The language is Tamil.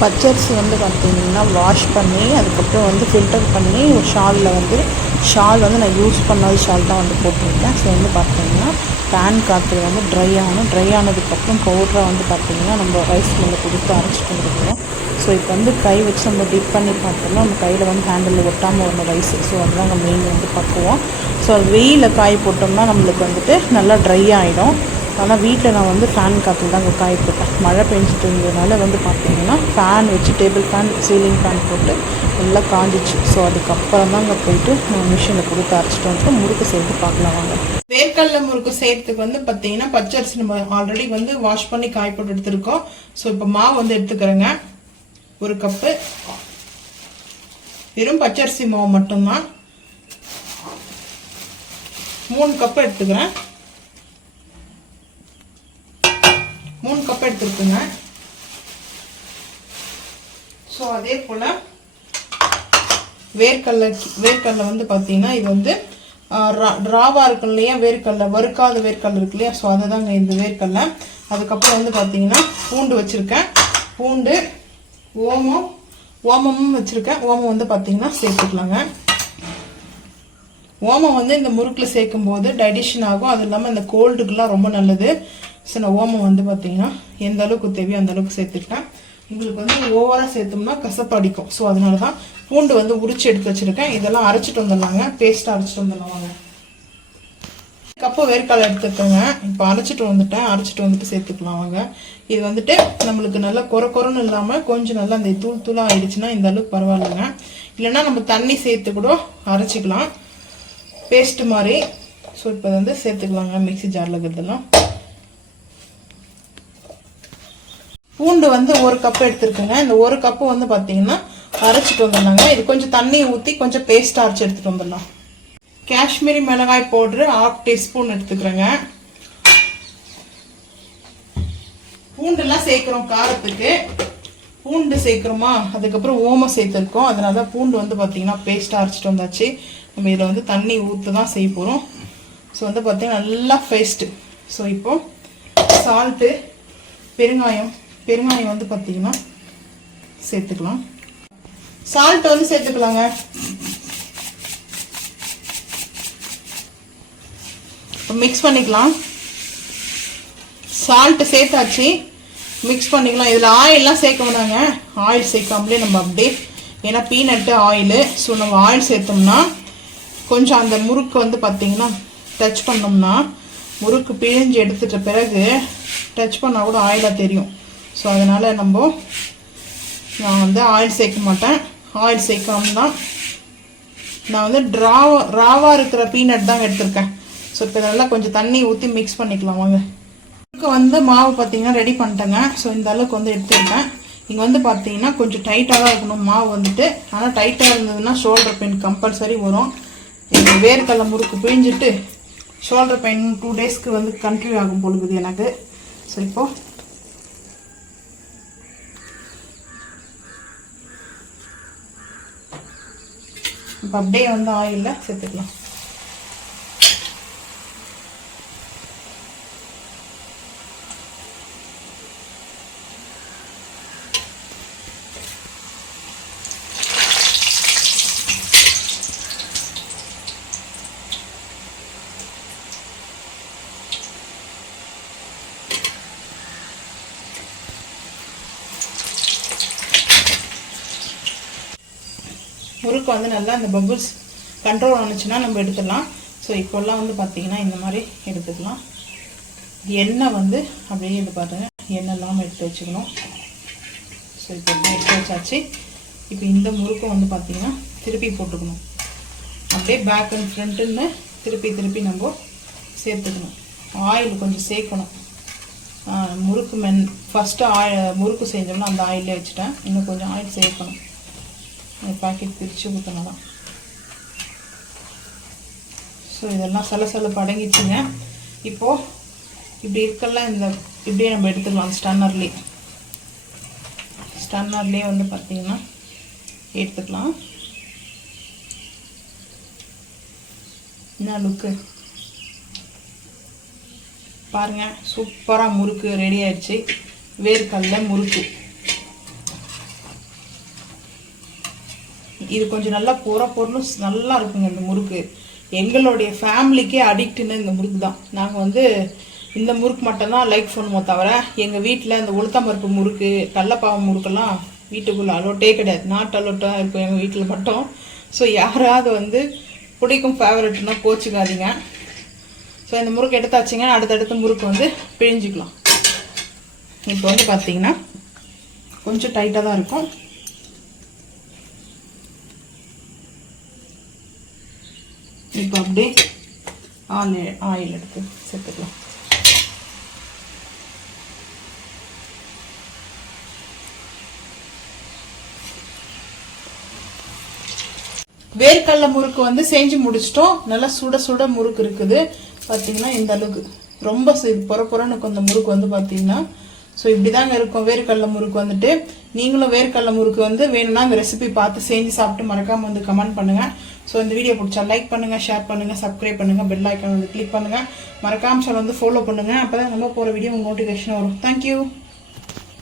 பச்சரிசி வந்து பார்த்திங்கன்னா வாஷ் பண்ணி அதுக்கப்புறம் வந்து ஃபில்டர் பண்ணி ஒரு ஷால் வந்து நான் யூஸ் பண்ணாத ஷால் தான் வந்து போட்டிருக்கேன். ஸோ வந்து பார்த்திங்கன்னா பேன் காற்று வந்து ட்ரை ஆனதுக்கப்புறம் பவுடராக வந்து பார்த்திங்கன்னா நம்ம ரைஸ் மில்லில் கொடுத்து அரைச்சிட்டு வந்துருக்கோம். ஸோ இப்போ வந்து கை வச்சு நம்ம டிப் பண்ணி பார்த்தோம்னா நம்ம கையில் வந்து ஹேண்டில் ஒட்டாமல் வரணும் ரைஸ். ஸோ அதுதான் நம்ம மெயின் வந்து பக்குவோம். ஸோ அது வெயிலில் காய போட்டோம்னா நம்மளுக்கு வந்துட்டு நல்லா ட்ரை ஆகிடும். ஆனால் வீட்டில் நான் வந்து ஃபேன் காற்றுல தான் அங்கே காய போட்டேன். மழை பெஞ்சிட்டு இருந்ததுனால வந்து பார்த்திங்கன்னா ஃபேன் வச்சு டேபிள் ஃபேன் சீலிங் ஃபேன் போட்டு நல்லா காஞ்சிச்சு. ஸோ அதுக்கப்புறம் தான் அங்கே போயிட்டு மிஷினில் கொடுத்து அரைச்சிட்டு வந்துட்டு முறுக்கு சேர்த்து பார்க்கலாம் வாங்க. வேர்க்கடலை முறுக்கு சேர்த்துக்கு வந்து பார்த்தீங்கன்னா பச்சரிசி நம்ம ஆல்ரெடி வந்து வாஷ் பண்ணி காய போட்டு எடுத்துருக்கோம். ஸோ இப்போ மாவு வந்து எடுத்துக்கிறேங்க. ஒரு கப்பு வெறும் பச்சரிசி மாவு மட்டும்தான். 3 கப்பு எடுத்துக்கிறேன். 3 கப் எடுத்துருக்குங்க. ஸோ அதே போல் வேர்க்கடலை வந்து பார்த்தீங்கன்னா இது வந்து ராவா இருக்கு இல்லையா, வேர்க்கடலை வறுக்காத வேர்க்கடலை இருக்கு இல்லையா, ஸோ அதை தாங்க இந்த வேர்க்கடலை. அதுக்கப்புறம் வந்து பார்த்தீங்கன்னா பூண்டு வச்சுருக்கேன். பூண்டு ஓமமும் வச்சுருக்கேன். ஓமம் வந்து பார்த்தீங்கன்னா சேர்த்துக்கலாங்க. ஓமம் வந்து இந்த முறுக்கில் சேர்க்கும் போது டைஜஷன் ஆகும். அது இல்லாமல் இந்த கோல்டுக்கெலாம் ரொம்ப நல்லது. ஸோ நான் ஓமம் வந்து பார்த்தீங்கன்னா எந்த அளவுக்கு தேவையோ அந்த அளவுக்கு சேர்த்துக்கிட்டேன். உங்களுக்கு வந்து ஓவராக சேர்த்தோம்னா கசப்பு அடிக்கும். ஸோ அதனால தான் பூண்டு வந்து உரிச்சு எடுத்து வச்சுருக்கேன். இதெல்லாம் அரைச்சிட்டு வந்துடலாங்க. பேஸ்ட்டாக அரைச்சிட்டு வந்துடலாம். கப்பு வேர்க்கடலை எடுத்துக்கோங்க. இப்போ அரைச்சிட்டு வந்துட்டு சேர்த்துக்கலாம் வாங்க. இது வந்துட்டு நம்மளுக்கு நல்லா கொரன்னு இல்லாமல் கொஞ்சம் நல்லா அந்த தூளாக ஆயிடுச்சுன்னா இந்த அளவுக்கு பரவாயில்லைங்க. இல்லைன்னா நம்ம தண்ணி சேர்த்து கூட அரைச்சிக்கலாம் பேஸ்ட் மாதிரி. ஸோ இப்போ வந்து சேர்த்துக்கலாங்க மிக்சி ஜாரில் இருக்கிறதெல்லாம். பூண்டு வந்து 1 கப்பு எடுத்துருக்குங்க. இந்த 1 கப்பு வந்து பார்த்தீங்கன்னா அரைச்சிட்டு வந்துடலாங்க. இது கொஞ்சம் தண்ணி ஊற்றி கொஞ்சம் பேஸ்ட்டாக அரைச்சி எடுத்துகிட்டு வந்துடலாம். காஷ்மீரி மிளகாய் பவுட்ரு 1/2 டீஸ்பூன் எடுத்துக்கிறேங்க. பூண்டுலாம் சேர்க்குறோம் காரத்துக்கு. பூண்டு சேர்க்குறோமா, அதுக்கப்புறம் ஓமம் சேர்த்துருக்கோம். அதனால தான் பூண்டு வந்து பார்த்தீங்கன்னா பேஸ்ட்டாக அரைச்சிட்டு வந்தாச்சு. நம்ம இதில் வந்து தண்ணி ஊற்று தான் செய்ய போகிறோம். ஸோ வந்து பார்த்தீங்கன்னா நல்லா பேஸ்ட்டு. ஸோ இப்போது சால்ட்டு, பெருங்காயம் வந்து பார்த்தீங்கன்னா சேர்த்துக்கலாம். சால்ட் வந்து சேர்த்துக்கலாங்க. மிக்ஸ் பண்ணிக்கலாம். சால்ட் சேர்த்தாச்சு, மிக்ஸ் பண்ணிக்கலாம். இதில் ஆயிலெலாம் சேர்க்க வேண்டாங்க. ஆயில் சேர்க்காமலே நம்ம அப்படியே, ஏன்னா பீனட்டு ஆயிலு. ஸோ நம்ம ஆயில் சேர்த்தோம்னா கொஞ்சம் அந்த முறுக்கு வந்து பார்த்தீங்கன்னா டச் பண்ணோம்னா முறுக்கு பிழிஞ்சு எடுத்துட்ட பிறகு டச் பண்ணால் கூட ஆயிலாக தெரியும். ஸோ அதனால் நான் வந்து ஆயில் சேர்க்க மாட்டேன். ஆயில் சேர்க்காம தான் நான் வந்து ராவாக இருக்கிற பீனட் தான் எடுத்திருக்கேன். ஸோ இப்போ இதெல்லாம் கொஞ்சம் தண்ணி ஊற்றி மிக்ஸ் பண்ணிக்கலாம் வாங்க. முறுக்கு வந்து மாவு பார்த்தீங்கன்னா ரெடி பண்ணிட்டேங்க. ஸோ இந்த அளவுக்கு வந்து எடுத்துருக்கேன். இங்கே வந்து பார்த்தீங்கன்னா கொஞ்சம் டைட்டாக தான் இருக்கணும் மாவு வந்துட்டு. ஆனால் டைட்டாக இருந்ததுன்னா ஷோல்டர் பெயின் கம்பல்சரி வரும். இந்த வேர்க்கடலை முறுக்கு பிழிஞ்சிட்டு ஷோல்டர் பெயின் 2 டேஸ்க்கு வந்து கண்டினியூ ஆகும் பொழுது எனக்கு. ஸோ இப்போ அப்படியே வந்து ஆயிலில் சேர்த்துக்கலாம். முறுக்கு வந்து நல்லா அந்த பபுள்ஸ் கண்ட்ரோல் ஆனிச்சுன்னா நம்ம எடுத்துடலாம். ஸோ இப்போல்லாம் வந்து பார்த்தீங்கன்னா இந்த மாதிரி எடுத்துக்கலாம். எண்ணெய் வந்து அப்படியே இது பாருங்க, எண்ணெய் இல்லாமல் எடுத்து வச்சுக்கணும். ஸோ இப்போ எடுத்து வச்சாச்சு. இப்போ இந்த முறுக்கும் வந்து பார்த்தீங்கன்னா திருப்பி போட்டுக்கணும். அப்படியே பேக் அண்ட் ஃப்ரண்ட்டுன்னு திருப்பி நம்ம சேர்த்துக்கணும். ஆயில் கொஞ்சம் சேர்க்கணும். முறுக்கு ஃபஸ்ட்டு முறுக்கு செஞ்சோம்னா அந்த ஆயிலே வச்சுட்டேன். இன்னும் கொஞ்சம் ஆயில் சேர்க்கணும். பாக்கெட் பிரித்து ஊற்றணும். ஸோ இதெல்லாம் சலசலப்பு அடங்கிச்சுங்க. இப்போது இப்படி இருக்கெல்லாம் இப்படியே நம்ம எடுத்துக்கலாம். ஸ்டன்னர்லேயே வந்து பார்த்தீங்கன்னா எடுத்துக்கலாம். என்ன லுக்கு பாருங்கள். சூப்பராக முறுக்கு ரெடி ஆயிடுச்சு. வேர்க்கடலை முறுக்கு. இது கொஞ்சம் நல்லா பொருளும் நல்லா இருக்குங்க இந்த முறுக்கு. எங்களுடைய ஃபேமிலிக்கே அடிக்ட்னு இந்த முறுக்கு தான். நாங்கள் வந்து இந்த முறுக்கு மட்டும்தான் லைக் பண்ணுவோம் தவிர எங்கள் வீட்டில் இந்த உளுத்தம்பருப்பு முறுக்கு கடலப்பாவு முறுக்கெல்லாம் வீட்டுக்குள்ளே அலோட்டே கிடையாது. நாட் அலோட்டாக இருக்கும் எங்கள் வீட்டில் மட்டும். ஸோ யாராவது வந்து பிடிக்கும் ஃபேவரட்னா போச்சுக்காதீங்க. ஸோ இந்த முறுக்கு எடுத்தாச்சுங்க. அடுத்தடுத்த முறுக்கு வந்து பிழிஞ்சிக்கலாம். இப்போ வந்து பார்த்தீங்கன்னா கொஞ்சம் டைட்டாக தான் இருக்கும். இப்போ அப்படியே ஆயில் எடுத்து சேர்த்துக்கலாம். வேர்க்கடலை முறுக்கு வந்து செஞ்சு முடிச்சிட்டோம். நல்லா சுட சுட முறுக்கு இருக்குது பார்த்தீங்கன்னா. இந்த அளவுக்கு ரொம்ப பொறன்னு இந்த முறுக்கு வந்து பார்த்தீங்கன்னா. ஸோ இப்படி தாங்க இருக்கும் வேர்க்கடலை முறுக்கு வந்துட்டு. நீங்களும் வேர்க்கடலை முறுக்கு வந்து வேணும்னா இந்த ரெசிபி பார்த்து செஞ்சு சாப்பிட்டு மறக்காமல் வந்து கமெண்ட் பண்ணுங்கள். ஸோ இந்த வீடியோ பிடிச்சா லைக் பண்ணுங்கள், ஷேர் பண்ணுங்கள், சப்ஸ்கிரைப் பண்ணுங்கள், பெல் ஐக்கான் வந்து கிளிக் பண்ணுங்கள். மறக்காமல் வந்து ஃபாலோ பண்ணுங்கள். அப்போ தான் நம்ம போகிற வீடியோ உங்கள் நோட்டிஃபிகேஷன் வரும். தேங்க்யூ.